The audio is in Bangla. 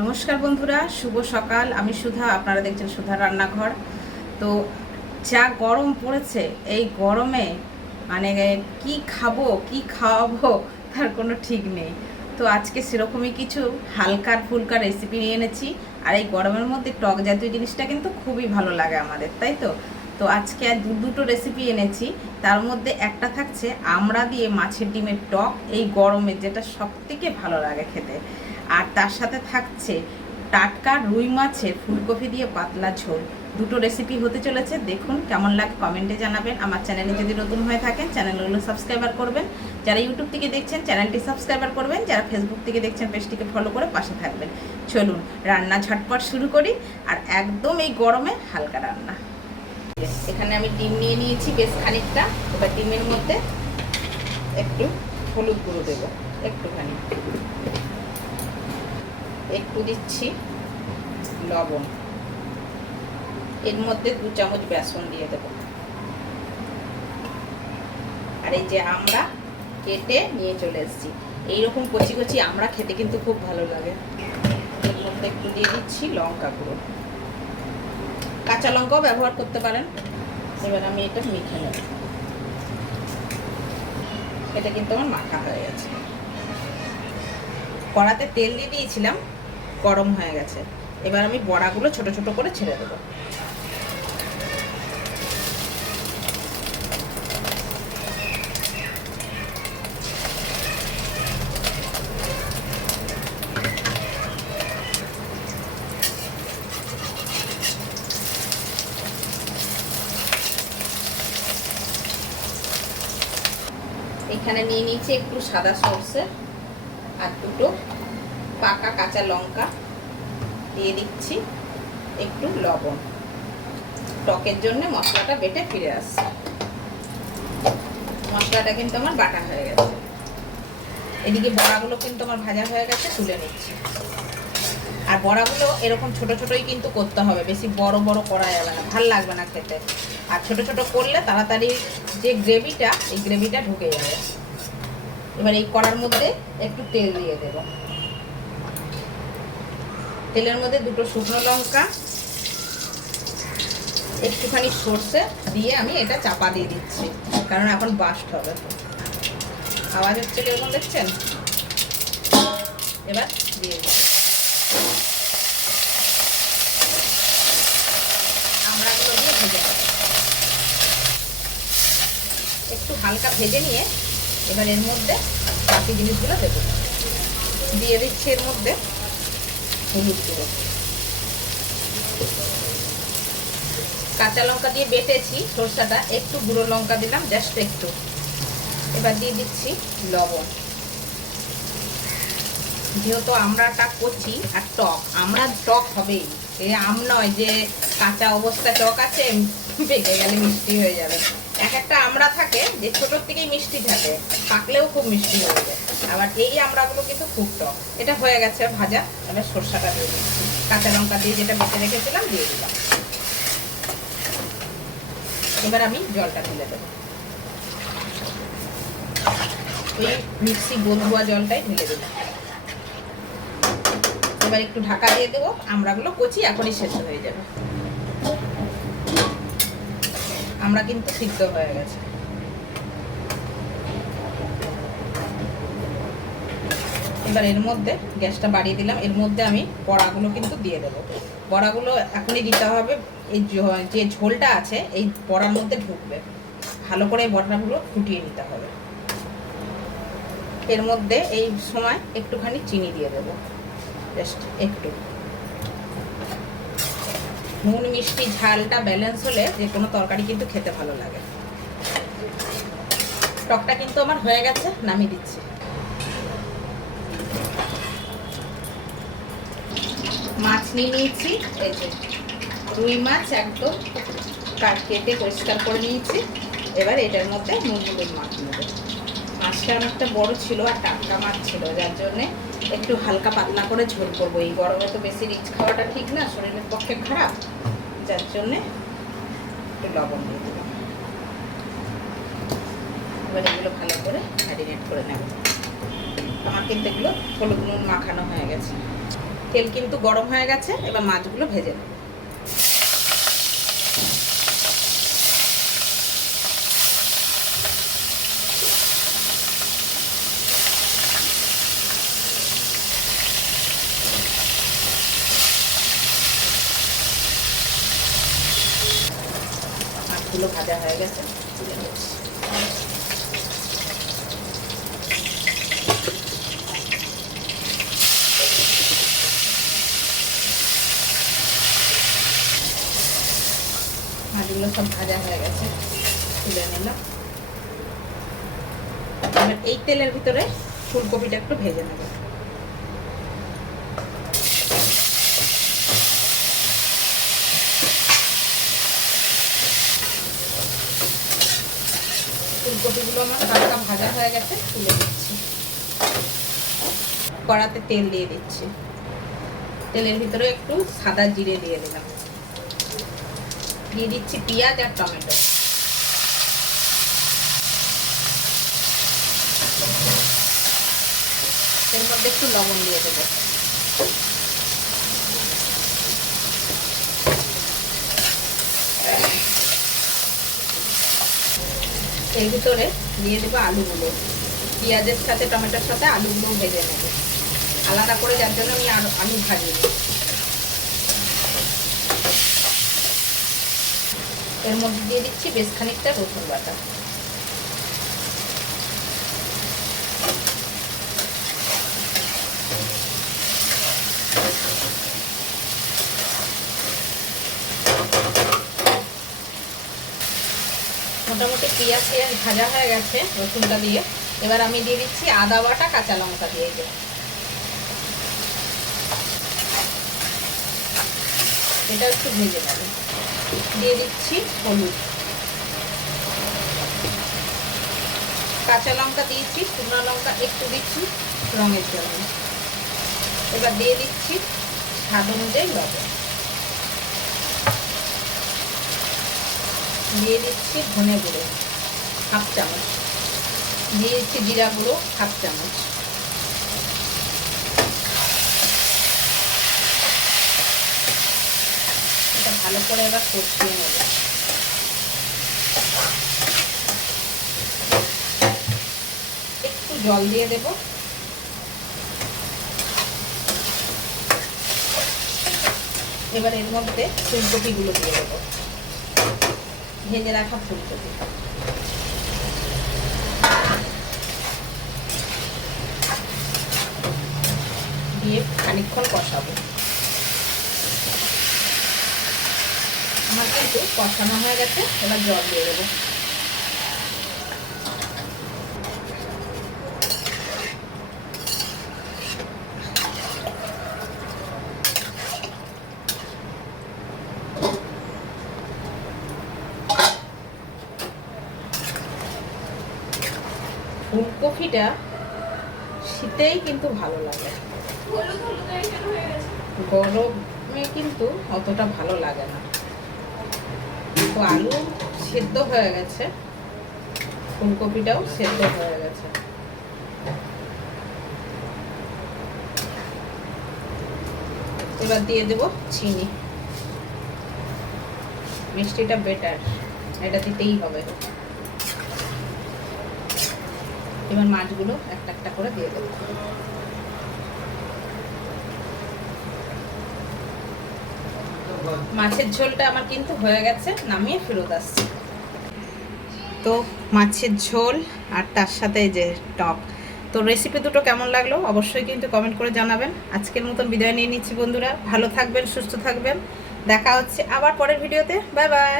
নমস্কার বন্ধুরা, শুভ সকাল। আমি সুধা, আপনারা দেখছেন সুধা রান্নাঘর। তো যা গরম পড়েছে, এই গরমে মানে কি খাবো কি খাওয়াবো তার কোনো ঠিক নেই। তো আজকে সেরকমই কিছু হালকার ফুলকা রেসিপি নিয়ে এনেছি। আর এই গরমের মধ্যে টক জাতীয় জিনিসটা কিন্তু খুবই ভালো লাগে আমাদের, তাই তো। তো আজকে আর দুটো রেসিপি এনেছি। তার মধ্যে একটা থাকছে আমড়া দিয়ে মাছের ডিমের টক, এই গরমে যেটা সবথেকে ভালো লাগে খেতে। আর তার সাথে থাকছে টাটকা রুই মাছের ফুলকপি দিয়ে পাতলা ঝোল। দুটো রেসিপি হতে চলেছে, দেখুন কেমন লাগে কমেন্টে জানাবেন। আমার চ্যানেলে যদি নতুন হয়ে থাকেন চ্যানেলগুলো সাবস্ক্রাইবার করবেন, যারা ইউটিউব থেকে দেখছেন চ্যানেলটি সাবস্ক্রাইবার করবেন, যারা ফেসবুক থেকে দেখছেন পেজটিকে ফলো করে পাশে থাকবেন। চলুন রান্না ঝটপট শুরু করি, আর একদম এই গরমে হালকা রান্না। এখানে আমি ডিম নিয়ে নিয়েছি বেশ খানিকটা। এবার ডিমের মধ্যে একটু হলুদ গুঁড়ো দেবো, একটুখানি, একটু দিচ্ছি লবণ, এর মধ্যে 2 চামচ বেসন দিয়ে দেব। আর এই যে আমরা কেটে নিয়ে চলে এসেছি, এইরকম কচি কচি আমরা খেতে কিন্তু খুব ভালো লাগে। এর মধ্যে একটু দিয়ে দিচ্ছি লঙ্কা গুঁড়ো, কাঁচা লঙ্কাও ব্যবহার করতে পারেন। এবার আমি এটা মেখে নেব। এটা কিন্তু আমার মাখা হয়ে গেছে। কড়াতে তেল দিয়ে দিয়েছিলাম, গরম হয়ে গেছে। এবার আমি বড়াগুলো ছোট ছোট করে ছেড়ে দেবো। এখানে নিয়ে নিয়েছি একটু সাদা সরষে আর দুটো পাকা কাঁচা লঙ্কা, দিয়ে দিচ্ছি একটু লবণ। টকের জন্য মশলাটা বেটে ফিরে আসছে। মশলাটা কিন্তু আমার বাটা হয়ে গেছে। এদিকে বড়াগুলো কিন্তু আমার ভাজা হয়ে গেছে, তুলে নিচ্ছি। আর বড়াগুলো এরকম ছোট ছোটই কিন্তু করতে হবে, বেশি বড় বড় করা যাবে না, ভাল লাগবে না খেতে। আর ছোট ছোট করলে তাড়াতাড়ি যে গ্রেভিটা, এই গ্রেভিটা ঢুকে যাবে। এবার এই কড়ার মধ্যে একটু তেল দিয়ে দেব। তেলের মধ্যে দুটো শুকনো লঙ্কা, একটুখানি সর্ষে দিয়ে আমি এটা চাপা দিয়ে দিচ্ছি, কারণ এখন বাস্ট হবে। আওয়াজ হচ্ছে কিরকম দেখছেন? এবার দিয়ে দিচ্ছি। আমড়াগুলো দিয়ে ভেজে নেব, একটু হালকা ভেজে নিয়ে এবার এর মধ্যে বাকি জিনিসগুলো দেবো। দিয়ে দিচ্ছি এর মধ্যে হলুদ গুঁড়ো, কাঁচা লঙ্কা দিয়ে বেটেছি সরষাটা, একটু গুঁড়ো লঙ্কা দিলাম, জাস্ট একটু। এবার দিয়ে দিচ্ছি লবণ। যেহেতু আমড়াটা কচি আর টক, আমরা টক হবেই, এই আম নয় যে কাঁচা অবস্থায় টক আছে পেকে গেলে মিষ্টি হয়ে যাবে। এক একটা আমড়া থাকে যে ছোটোর থেকেই মিষ্টি থাকে, পাকলেও খুব মিষ্টি হয়ে যায়। আবার এই আমড়াগুলো কিন্তু খুব টক। এটা হয়ে গেছে ভাজা। এবার সরষাটা দিয়ে দিচ্ছি, কাঁচা লঙ্কা দিয়ে যেটা বেটে রেখেছিলাম দিয়ে দিলাম। এবার আমি জলটা ঢেলে দেবো, ওই মিক্সি বন্ধুয়া জলটাই ঢেলে দেবো। এবার একটু ঢাকা দিয়ে দেবো, আমড়াগুলো কচি এখনই সেদ্ধ হয়ে যাবে। আমরা কিন্তু সিদ্ধ হয়ে গেছে। এবার এর মধ্যে গ্যাসটা বাড়িয়ে দিলাম, এর মধ্যে আমি বড়াগুলো কিন্তু দিয়ে দেবো। বড়াগুলো এখনই দিতে হবে, এই যে ঝোলটা আছে এই বড়ার মধ্যে ঢুকবে। ভালো করে বড়াগুলো ফুটিয়ে নিতে হবে। এর মধ্যে এই সময় একটুখানি চিনি দিয়ে দেবো, জাস্ট একটু। নুন মিষ্টি ঝালটা ব্যালেন্স হলে যে কোনো তরকারি কিন্তু খেতে ভালো লাগে। টকটা কিন্তু আমার হয়ে গেছে, নামিয়ে দিচ্ছি। মাছ নিয়ে নিয়েছি, এই যে রুই মাছ একদম কেটে পরিষ্কার করে নিয়েছি। এবার এটার মধ্যে নুন হলুদ মাখিয়ে নেব। মাছটা অনেকটা বড় ছিল আর টাটকা মাছ ছিল, যার জন্যে একটু হালকা পাতলা করে ঝোল করবো। এই গরমে তো বেশি রিচ খাওয়াটা ঠিক না, শরীরের পক্ষে খারাপ, যার জন্যে একটু লবণ দিয়ে দিলাম। এবার এগুলো ভালো করে ম্যারিনেট করে নেব। আমার কিন্তু এগুলো হলুদ নুন মাখানো হয়ে গেছে। তেল কিন্তু গরম হয়ে গেছে, এবার মাছগুলো ভেজে নেব। মাছগুলো ভাজা হয়ে গেছে, তুলে নিচ্ছি। মাছগুলো সব ভাজা হয়ে গেছে, তুলে নিলাম। এবার এই তেলের ভিতরে ফুলকপিটা একটু ভেজে নেব। ফুলকপিগুলো আমার হালকা ভাজা হয়ে গেছে, তুলে দিচ্ছি। কড়াতে তেল দিয়ে দিচ্ছি, তেলের ভিতরে একটু সাদা জিরে দিয়ে দিলাম, দিয়ে দিচ্ছি পেঁয়াজ আর টমেটো। এর মধ্যে একটু লবণ দিয়ে দেবো। এর ভিতরে দিয়ে দেবো আলুগুলো, পেঁয়াজের সাথে টমেটোর সাথে আলুগুলো ভেজে নেব আলাদা করে, যার জন্য আমি আলু ভাজিয়ে নেব। এর মধ্যে দিয়ে দিচ্ছি বেশ খানিকটা রসুন বাটা। মোটামুটি পেঁয়াজ ভাজা হয়ে গেছে রসুনটা দিয়ে। এবার আমি দিয়ে দিচ্ছি আদা বাটা, কাঁচা লঙ্কা দিয়ে দেবো। এটা একটু ভেজে নেব। দিয়ে দিচ্ছি হলুদ, কাঁচা লঙ্কা দিয়েছি, শুকনো লঙ্কা একটু দিচ্ছি রঙের জন্য। এবার দিয়ে দিচ্ছি স্বাদ অনুযায়ী লবণ, দিয়ে দিচ্ছি ধনে গুঁড়ো হাফ চামচ, দিয়ে দিচ্ছি জিরা গুঁড়ো হাফ চামচ। এটা ভালো করে এবার কষিয়ে নেব। একটু জল দিয়ে দেব। এবার এর মধ্যে ফুলকপিগুলো দিয়ে দেবো, ভেজে রাখা ফুলকপি। দিয়ে খানিকক্ষণ কষাবো। আমার কিন্তু কষানো হয়ে গেছে, এবার জল দিয়ে দেবো। ফুলকপিটা শীতেই কিন্তু ভালো লাগে, গরমে কিন্তু অতটা ভালো লাগে না। তো আলু সেদ্ধ হয়ে গেছে, ফুলকপিটাও সেদ্ধ হয়ে গেছে। এবার দিয়ে দেব চিনি। মিষ্টিটা বেটার, এটা দিতেই হবে। এবার মাছগুলো একটা একটা করে দিয়ে দেবো। মাছের ঝোলটা আমার কিন্তু হয়ে গেছে, নামিয়ে ফেরত আসছি। তো মাছের ঝোল আর তার সাথে যে টক, তো রেসিপি দুটো কেমন লাগলো অবশ্যই কিন্তু কমেন্ট করে জানাবেন। আজকের মতন বিদায় নিয়ে নিচ্ছি বন্ধুরা, ভালো থাকবেন, সুস্থ থাকবেন। দেখা হচ্ছে আবার পরের ভিডিওতে। Bye bye.